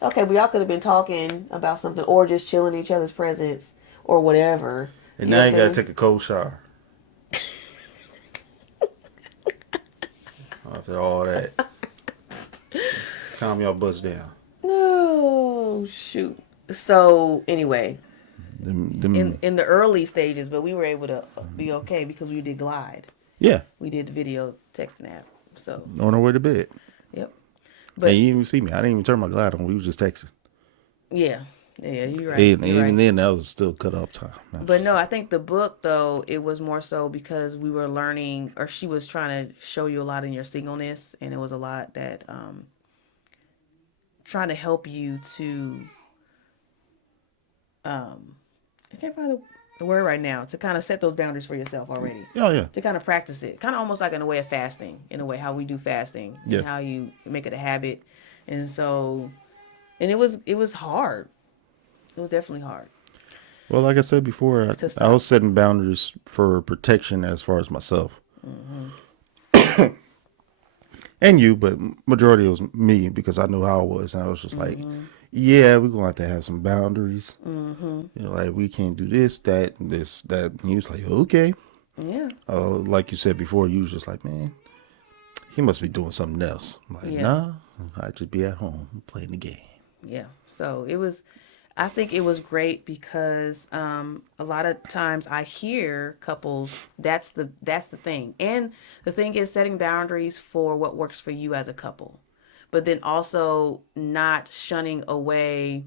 but y'all could have been talking about something or just chilling in each other's presence or whatever. And now you gotta take a cold shower. After all that. Calm y'all butts down. No, shoot. So anyway, in the early stages, but we were able to be okay because we did Glide. Yeah. We did the video texting app. So on our way to bed. Yep. But and you didn't even see me. I didn't even turn my Glide on. We was just texting. Yeah. Yeah, you're right. And even then, that was still cut off time. But no, I think the book, though, it was more so because we were learning, or she was trying to show you a lot in your singleness, and it was a lot that trying to help you to I can't find the word right now, to kind of set those boundaries for yourself already. Oh yeah. To kind of practice it, kind of almost like in a way of fasting, in a way how we do fasting, and how you make it a habit, and so, and it was hard. It was definitely hard. Well, like I said before, I was setting boundaries for protection as far as myself. And you, but majority was me because I knew how I was. And I was just like, yeah, we're going to have some boundaries. You know, like, we can't do this, that, and this, that. And he was like, okay. Yeah. Like you said before, you was just like, man, he must be doing something else. I'm like, nah, I'd just be at home playing the game. Yeah. So I think it was great because a lot of times I hear couples, that's the thing. And the thing is setting boundaries for what works for you as a couple. But then also not shunning away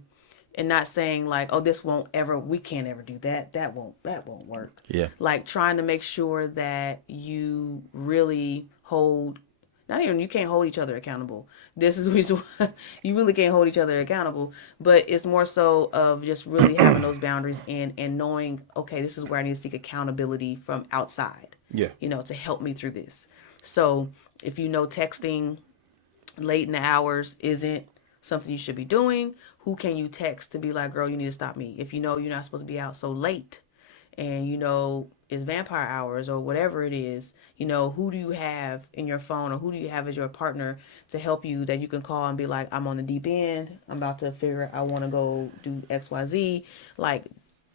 and not saying like, oh, we can't ever do that. That won't work. Yeah. Like trying to make sure that you really hold, not even, you can't hold each other accountable. This is the reason why you really can't hold each other accountable, but it's more so of just really having those boundaries and knowing, okay, this is where I need to seek accountability from outside. Yeah. You know, to help me through this. So if you know texting late in the hours isn't something you should be doing, who can you text to be like, girl, you need to stop me? If you know you're not supposed to be out so late and you know it's vampire hours or whatever it is, you know, who do you have in your phone or who do you have as your partner to help you that you can call and be like, I'm on the deep end, I'm about to figure I want to go do XYZ, like,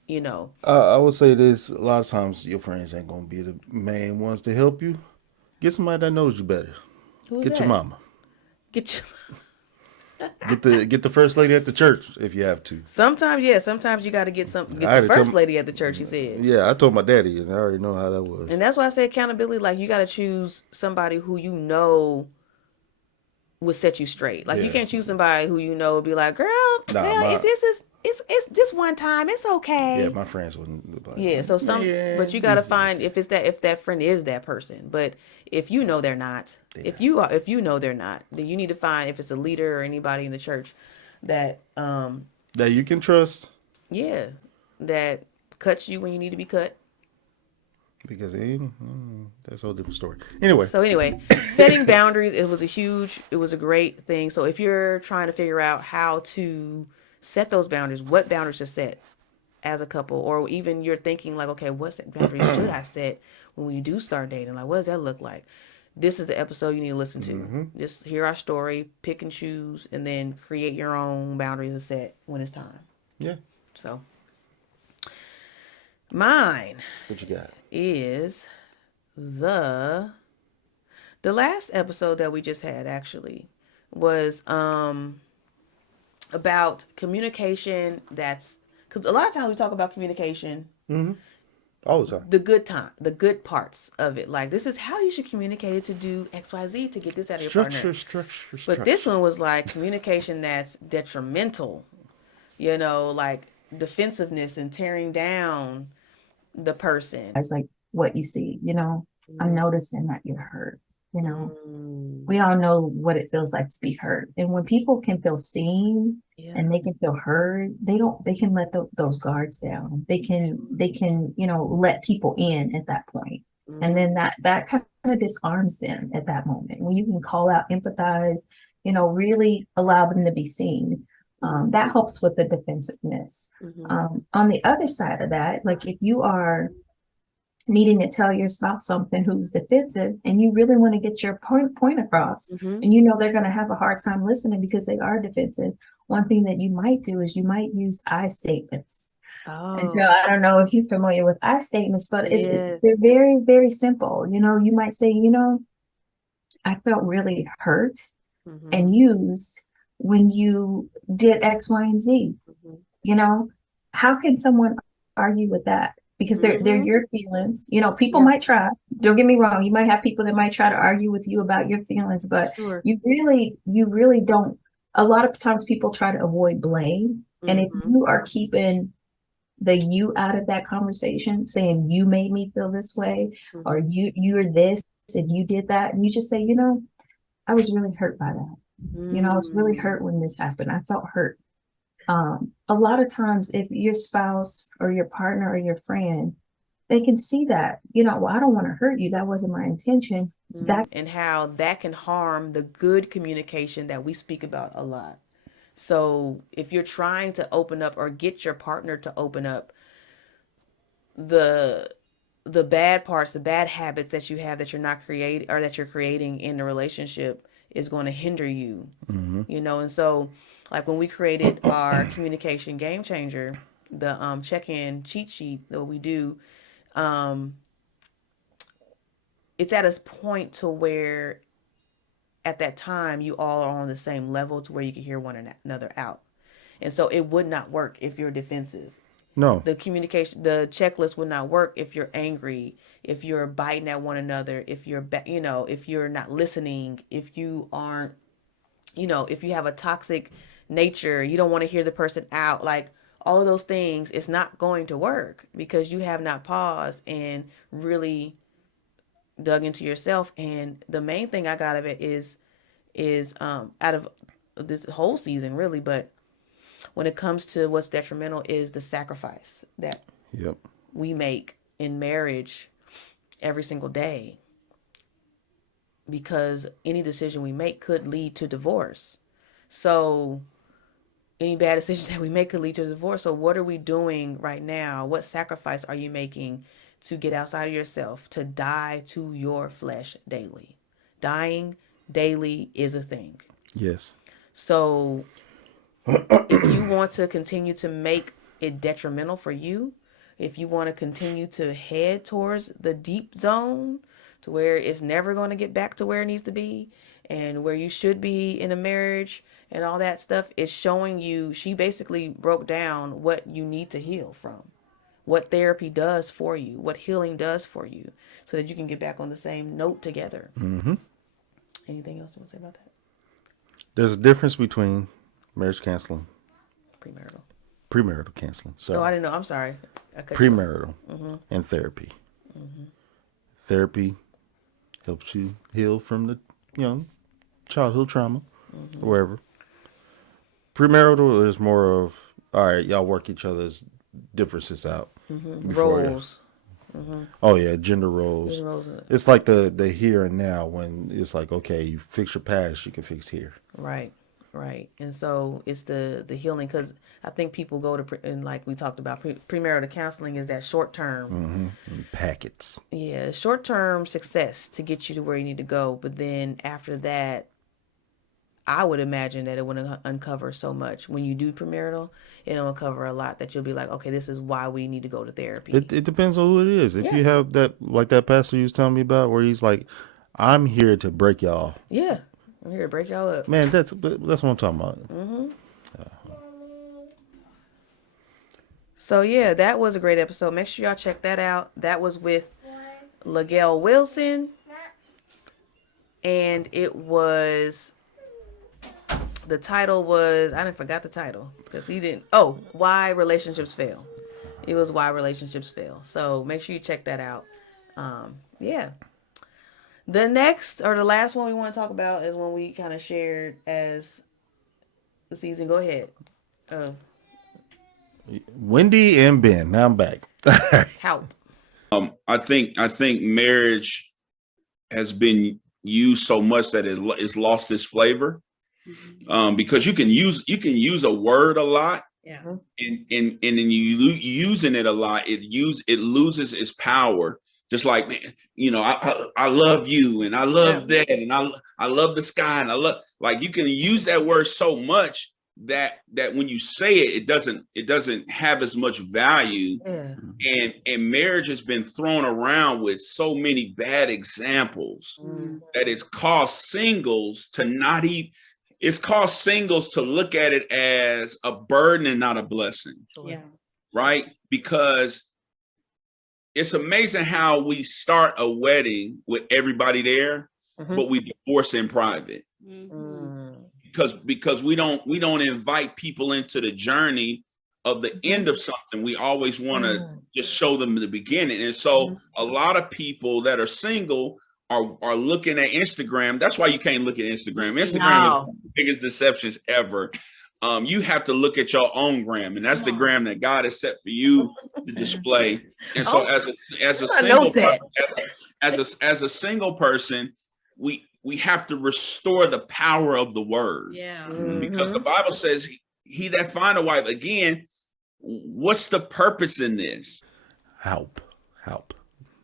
you know. I would say this, a lot of times your friends ain't going to be the main ones to help you. Get somebody that knows you better. Who's Get that? your mama. Get your Get the first lady at the church if you have to. Sometimes you got to get the first lady at the church, he said. Yeah, I told my daddy, and I already know how that was. And that's why I say accountability. Like, you got to choose somebody who you know will set you straight. Like, you can't choose somebody who you know will be like, girl, if this is, it's this one time, it's okay. Yeah, my friends wouldn't. Like, yeah, so but you got to find if that friend is that person. But if you know they're not, if you know they're not, then you need to find if it's a leader or anybody in the church that that you can trust. Yeah, that cuts you when you need to be cut. Because that's a whole different story. Anyway. So setting boundaries, it was a great thing. So if you're trying to figure out how to set those boundaries, what boundaries to set as a couple, or even you're thinking like, okay, what boundaries should I set when we do start dating? Like, what does that look like? This is the episode you need to listen to. Mm-hmm. Just hear our story, pick and choose, and then create your own boundaries to set when it's time. Yeah. So mine. What you got? Is the last episode that we just had actually was about communication. That's because a lot of times we talk about communication all the time, the good parts of it, like this is how you should communicate it to do XYZ to get this out of your partner. Structure. But this one was like communication that's detrimental, you know, like defensiveness and tearing down the person. It's like what you see, you know, I'm noticing that you're hurt, you know, we all know what it feels like to be hurt. And when people can feel seen and they can feel heard, they can let those guards down. They can, you know, let people in at that point. And then that kind of disarms them at that moment. When you can call out, empathize, you know, really allow them to be seen. That helps with the defensiveness. On the other side of that, like if you are needing to tell your spouse something who's defensive and you really want to get your point across, and you know they're going to have a hard time listening because they are defensive, one thing that you might do is you might use I statements. And so I don't know if you're familiar with I statements, but they're very, very simple. You know, you might say, you know, I felt really hurt and used when you did X, Y, and Z. You know, how can someone argue with that? Because they're your feelings. You know, people might try. Don't get me wrong. You might have people that might try to argue with you about your feelings, but you really don't. A lot of times people try to avoid blame. And if you are keeping the you out of that conversation, saying you made me feel this way, or you're this and you did that, and you just say, you know, I was really hurt by that. You know, I was really hurt when this happened. I felt hurt. A lot of times if your spouse or your partner or your friend, they can see that, you know, well, I don't want to hurt you. That wasn't my intention. And how that can harm the good communication that we speak about a lot. So if you're trying to open up or get your partner to open up, the bad parts, the bad habits that you have that you're not creating or that you're creating in the relationship is going to hinder you. You know, and so like when we created our communication game changer, the check-in cheat sheet that we do, it's at a point to where at that time you all are on the same level to where you can hear one another out. And so it would not work if you're defensive. No. The communication, the checklist would not work if you're angry, if you're biting at one another, if you're, if you're not listening, if you aren't, if you have a toxic nature, you don't want to hear the person out, like all of those things, it's not going to work because you have not paused and really dug into yourself. And the main thing I got of it is out of this whole season really, but when it comes to what's detrimental is the sacrifice that we make in marriage every single day, because any decision we make could lead to divorce. So any bad decision that we make could lead to divorce. So what are we doing right now? What sacrifice are you making to get outside of yourself, to die to your flesh daily? Dying daily is a thing. Yes. So if you want to continue to make it detrimental for you, if you want to continue to head towards the deep zone to where it's never going to get back to where it needs to be and where you should be in a marriage and all that stuff, is showing you, she basically broke down what you need to heal from, what therapy does for you, what healing does for you, so that you can get back on the same note together. Anything else you want to say about that? There's a difference between marriage counseling, premarital counseling. Sorry. No, I didn't know. I'm sorry. Premarital and therapy. Therapy helps you heal from the, childhood trauma or wherever. Premarital is more of, all right, y'all work each other's differences out. Roles. Oh yeah, gender roles. It's like the here and now, when it's like, okay, you fix your past, you can fix here. Right. And so it's the healing, because I think people go to, and like we talked about, premarital counseling is that short term. Packets. Yeah, short term success to get you to where you need to go. But then after that, I would imagine that it would uncover so much. When you do premarital, it'll uncover a lot that you'll be like, okay, this is why we need to go to therapy. It depends on who it is. If you have that, like that pastor you was telling me about, where he's like, I'm here to break y'all. Yeah, I'm here to break y'all up. Man, that's what I'm talking about. So yeah, that was a great episode. Make sure y'all check that out. That was with LaGale Wilson. And it was... The title was, I forgot the title because he didn't. Oh, Why Relationships Fail. It was Why Relationships Fail. So make sure you check that out. Yeah. The next or the last one we want to talk about is one we kind of shared as the season. Go ahead. Wendy and Ben. Now I'm back. Help. I think marriage has been used so much that it's lost its flavor. Because you can use a word a lot, and then you using it a lot, it loses its power. Just like, I love you, and I love that, and I love the sky, and I love, like, you can use that word so much that when you say it, it doesn't have as much value. And marriage has been thrown around with so many bad examples that it's caused singles to not even. It's caused singles to look at it as a burden and not a blessing. Yeah. Right? Because it's amazing how we start a wedding with everybody there, but we divorce in private. Because we don't invite people into the journey of the end of something. We always want to just show them the beginning. And so a lot of people that are single are looking at Instagram. That's why you can't look at Instagram. Instagram is the biggest deceptions ever. You have to look at your own gram, and that's the gram that God has set for you to display. And so as a single person, we have to restore the power of the word. Because the Bible says he that find a wife, again, what's the purpose in this? Help.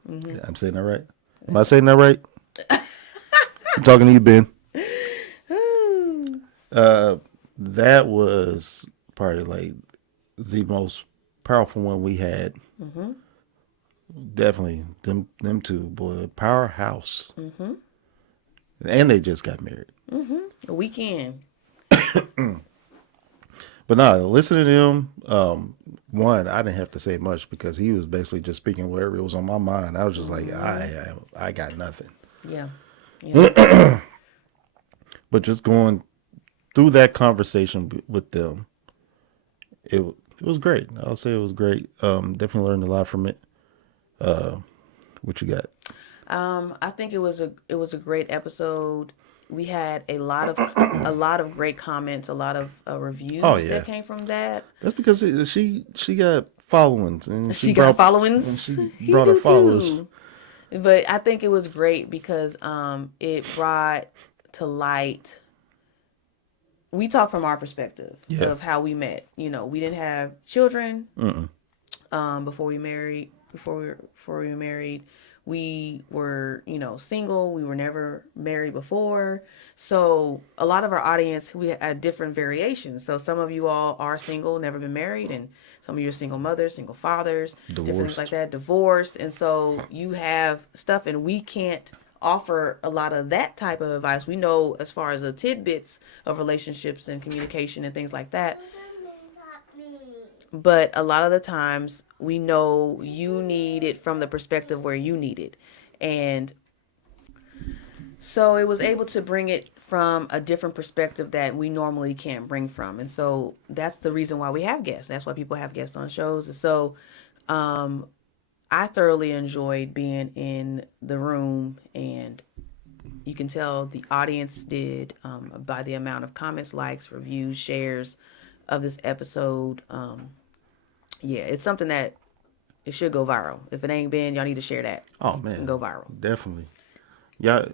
Yeah, I'm saying that right? Am I saying that right? I'm talking to you, Ben. That was probably like the most powerful one we had. Definitely them two, boy, powerhouse. And they just got married. A weekend. But no, listening to him, one, I didn't have to say much because he was basically just speaking whatever it was on my mind. I was just like, I got nothing. Yeah. But just going through that conversation with them, it was great. I'll say it was great. Definitely learned a lot from it. What you got? I think it was a great episode. We had a lot of great comments, a lot of reviews that came from that. That's because she got followings and She got followings. And she brought her followers. Too. But I think it was great because it brought to light. We talk from our perspective of how we met. You know, we didn't have children before we married. Before we were married, we were, single. We were never married before. So a lot of our audience, we had different variations. So some of you all are single, never been married, and some of you are single mothers, single fathers, different things like that, divorced. And so you have stuff, and we can't offer a lot of that type of advice. We know as far as the tidbits of relationships and communication and things like that. But a lot of the times we know you need it from the perspective where you need it. And so it was able to bring it from a different perspective that we normally can't bring from. And so that's the reason why we have guests. That's why people have guests on shows. And so I thoroughly enjoyed being in the room, and you can tell the audience did by the amount of comments, likes, reviews, shares of this episode. Yeah, it's something that it should go viral. If it ain't been, y'all need to share that. Oh man, and go viral. Definitely. Yeah,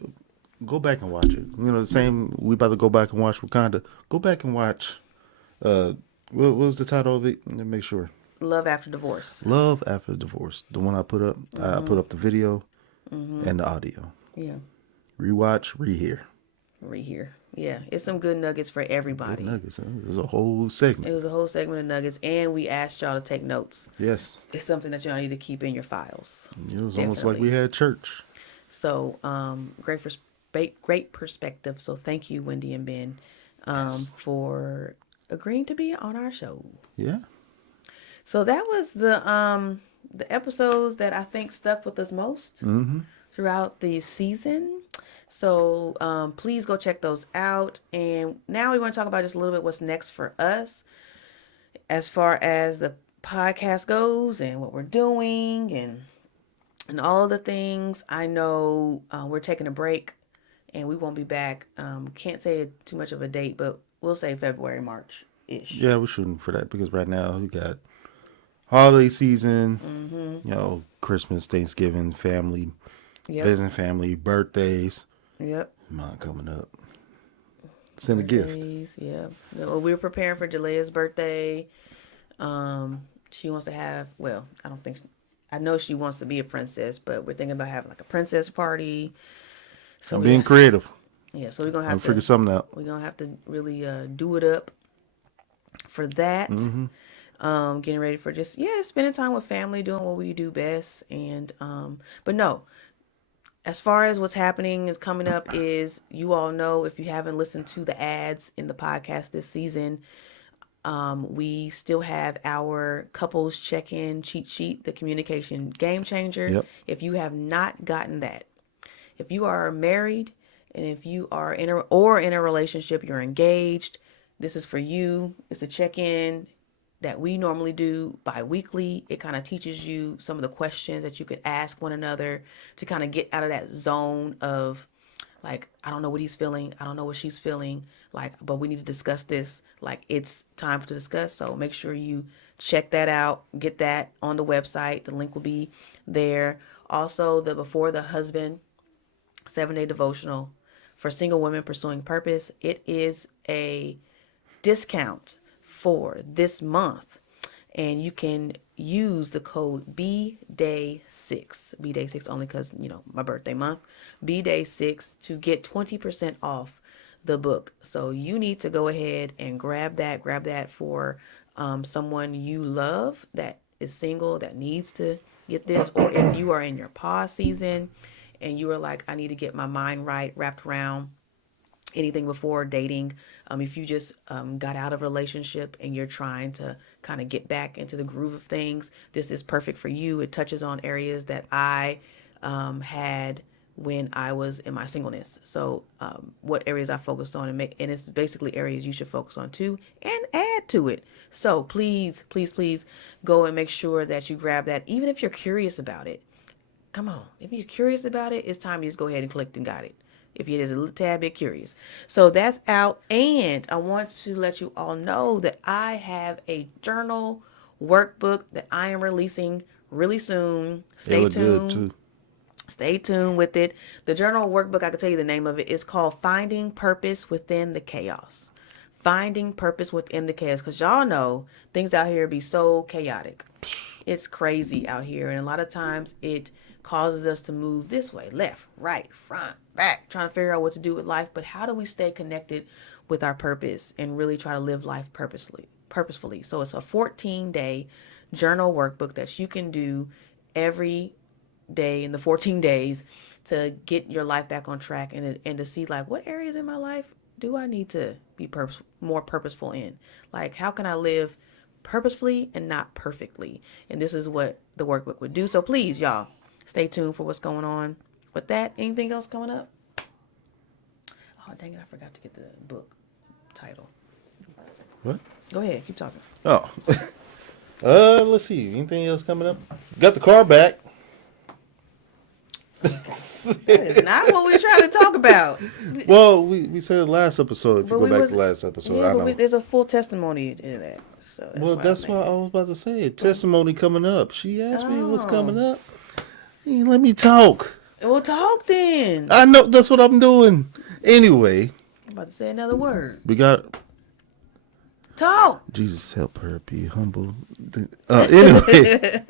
go back and watch it. The same. We about to go back and watch Wakanda. Go back and watch. What was the title of it? Let me make sure. Love After Divorce. Love After Divorce. The one I put up. I put up the video and the audio. Yeah. Rewatch, rehear. Yeah, it's some good nuggets for everybody. Good nuggets. It was a whole segment. It was a whole segment of nuggets, and we asked y'all to take notes. Yes. It's something that y'all need to keep in your files. It was almost like we had church. So, great perspective. So thank you, Wendy and Ben, for agreeing to be on our show. Yeah. So that was the episodes that I think stuck with us most throughout the season. So please go check those out. And now we want to talk about just a little bit what's next for us as far as the podcast goes and what we're doing and all of the things. I know we're taking a break and we won't be back. Can't say too much of a date, but we'll say February, March-ish. Yeah, we're shooting for that because right now we got holiday season, Christmas, Thanksgiving, family, visiting family, birthdays. Yep. Mine coming up. Send a gift. Yeah. Well, we're preparing for Jalea's birthday. She wants to have, I know she wants to be a princess, but we're thinking about having like a princess party. So I'm being creative. Yeah, so we're going to have to figure something out. We're going to have to really do it up for that. Getting ready for just, spending time with family, doing what we do best. And, but no, as far as what's happening is coming up is, you all know, if you haven't listened to the ads in the podcast this season, we still have our couples check-in cheat sheet, the communication game changer. Yep. If you have not gotten that, if you are married and if you are in a relationship, you're engaged, this is for you. It's a check-in that we normally do bi-weekly. It kind of teaches you some of the questions that you could ask one another to kind of get out of that zone of like, I don't know what he's feeling. I don't know what she's feeling. Like, but we need to discuss this. Like, it's time to discuss. So make sure you check that out. Get that on the website. The link will be there. Also, the Before the Husband 7-day devotional for single women pursuing purpose. It is a discount for this month. and you can use the code BDAY6. BDAY6 only because, my birthday month. BDAY6 to get 20% off the book. So you need to go ahead and grab that for someone you love that is single, that needs to get this, or if you are in your pause season and you are like, I need to get my mind wrapped around anything before dating. If you just got out of a relationship and you're trying to kind of get back into the groove of things, this is perfect for you. It touches on areas that I had when I was in my singleness. So what areas I focused on, and it's basically areas you should focus on too and add to it. So please, please, please go and make sure that you grab that, even if you're curious about it. Come on, if you're curious about it, it's time you just go ahead and click and got it. If you're just a little tad bit curious. So that's out. And I want to let you all know that I have a journal workbook that I am releasing really soon. Stay tuned. Good too. Stay tuned with it. The journal workbook, I can tell you the name of it, is called Finding Purpose Within the Chaos. Finding Purpose Within the Chaos. Because y'all know things out here be so chaotic. It's crazy out here. And a lot of times it causes us to move this way, left, right, front, back, trying to figure out what to do with life. But how do we stay connected with our purpose and really try to live life purposefully? So it's a 14-day journal workbook that you can do every day in the 14 days to get your life back on track and to see like what areas in my life do I need to be more purposeful in? Like how can I live purposefully and not perfectly? And this is what the workbook would do. So please, y'all, stay tuned for what's going on with that. Anything else coming up? Oh, dang it, I forgot to get the book title. What? Go ahead, keep talking. Oh. Let's see. Anything else coming up? Got the car back. That is not what we're trying to talk about. Well, we said the last episode. If you go back to the last episode, yeah, I know. There's a full testimony in that. So that's what I was about to say. Testimony coming up. She asked me what's coming up. Hey, let me talk. We'll talk then. I know that's what I'm doing. Anyway. I'm about to say another word. We got... Talk. Jesus help her be humble. Anyway.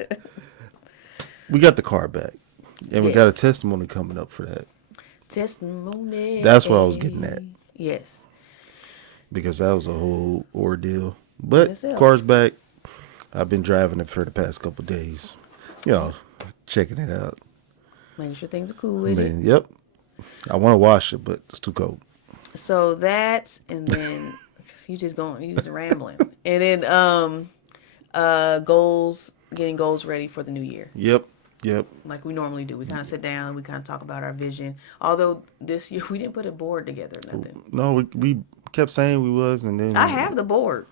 We got the car back. And we got a testimony coming up for that. Testimony. That's what I was getting at. Yes. Because that was a whole ordeal. But car's back. I've been driving it for the past couple of days. Checking it out. Making sure things are cool with it. Yep. I want to wash it, but it's too cold. So that's, and then you just rambling. And then getting goals ready for the new year. Yep. Like we normally do. We kind of sit down and we kind of talk about our vision. Although this year we didn't put a board together or nothing. No, we kept saying we was, and then... I have the board.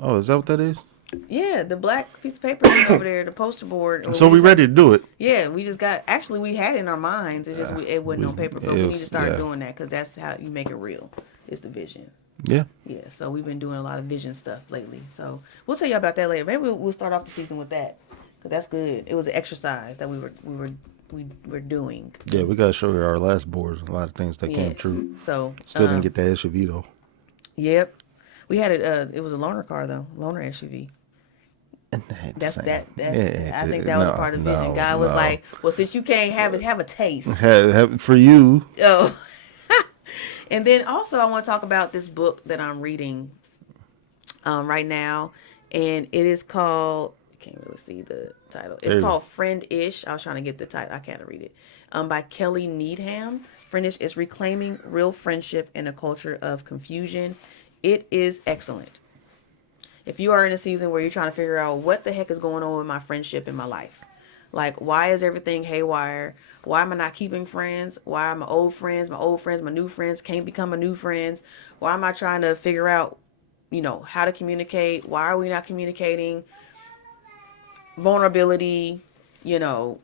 Oh, is that what that is? Yeah, the black piece of paper over there, the poster board. So we ready to do it. Yeah, we just got... Actually, we had it in our minds. It's just it wasn't on paper. But we need to start doing that because that's how you make it real. It's the vision. Yeah. Yeah, so we've been doing a lot of vision stuff lately. So we'll tell you about that later. Maybe we'll start off the season with that. Because that's good. It was an exercise that we were doing. Yeah, we got to show her our last board. A lot of things that came true. So still didn't get the SUV though. Yep, we had it. It was a loaner car though, loaner SUV. That's I think that was part of the vision. God was like, well, since you can't have it, have a taste. Have it for you. Oh. And then also I want to talk about this book that I'm reading right now, and it is called... Can't really see the title. It's called Friend-ish. I was trying to get the title. I can't read it. By Kelly Needham. Friend-ish is Reclaiming Real Friendship in a Culture of Confusion. It is excellent. If you are in a season where you're trying to figure out what the heck is going on with my friendship in my life, like why is everything haywire? Why am I not keeping friends? Why are my old friends, my new friends can't become my new friends? Why am I trying to figure out, how to communicate? Why are we not communicating? Vulnerability,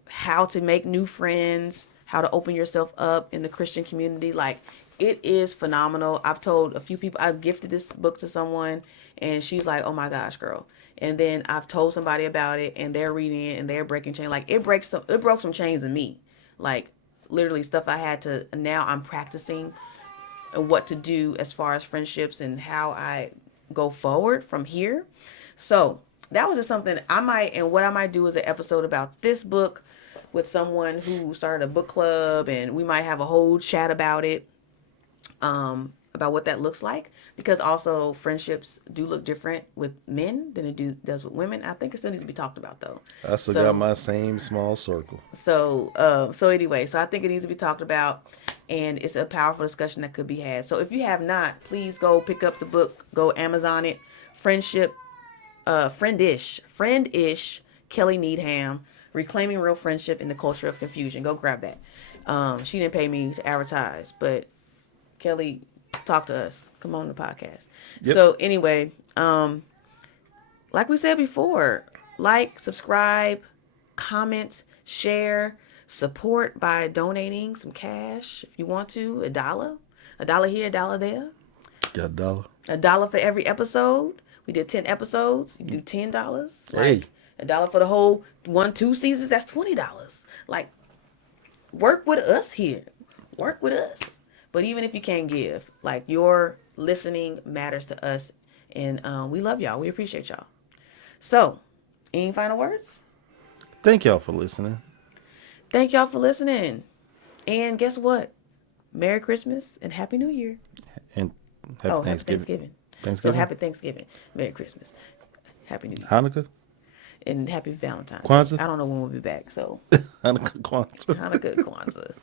how to make new friends, how to open yourself up in the Christian community. Like, it is phenomenal. I've told a few people, I've gifted this book to someone and she's like, oh my gosh, girl. And then I've told somebody about it and they're reading it and they're breaking chains. Like, it broke some chains in me. Like, literally stuff I had to, now I'm practicing what to do as far as friendships and how I go forward from here. So that was just something what I might do is an episode about this book with someone who started a book club, and we might have a whole chat about it, about what that looks like, because also friendships do look different with men than it does with women. I think it still needs to be talked about though. I still got my same small circle. So anyway, so I think it needs to be talked about, and it's a powerful discussion that could be had. So if you have not, please go pick up the book, go Amazon it. Friendship, Friendish, Kelly Needham, Reclaiming Real Friendship in the Culture of Confusion. Go grab that. She didn't pay me to advertise, but Kelly, talk to us. Come on the podcast. Yep. So anyway, like we said before, like, subscribe, comment, share, support by donating some cash if you want to. $1 here, $1 there. Got $1. $1 for every episode. We did 10 episodes. You do $10. Hey. Like $1 for the whole 1-2 seasons. That's $20. Like, work with us here. Work with us. But even if you can't give, like, your listening matters to us, and we love y'all. We appreciate y'all. So, any final words? Thank y'all for listening. Thank y'all for listening. And guess what? Merry Christmas and Happy New Year. And happy Thanksgiving. So happy Thanksgiving. Merry Christmas. Happy New Year. Hanukkah. And happy Valentine's. Kwanzaa. I don't know when we'll be back. So Hanukkah, Kwanzaa.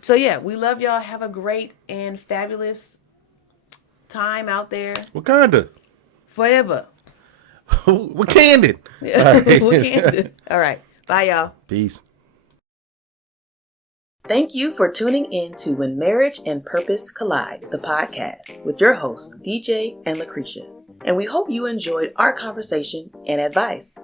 So yeah, we love y'all. Have a great and fabulous time out there. Wakanda. Forever. Wakanda. Wakanda. All right. Bye, y'all. Peace. Thank you for tuning in to When Marriage and Purpose Collide, the podcast, with your hosts, DJ and Lucretia. And we hope you enjoyed our conversation and advice.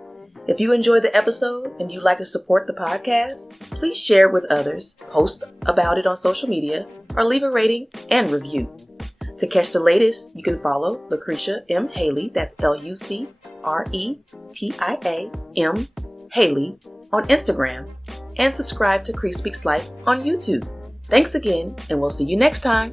If you enjoyed the episode and you'd like to support the podcast, please share it with others, post about it on social media, or leave a rating and review. To catch the latest, you can follow Lucretia M. Haley, that's Lucretia M. Haley, on Instagram, and subscribe to Cree Speaks Life on YouTube. Thanks again, and we'll see you next time.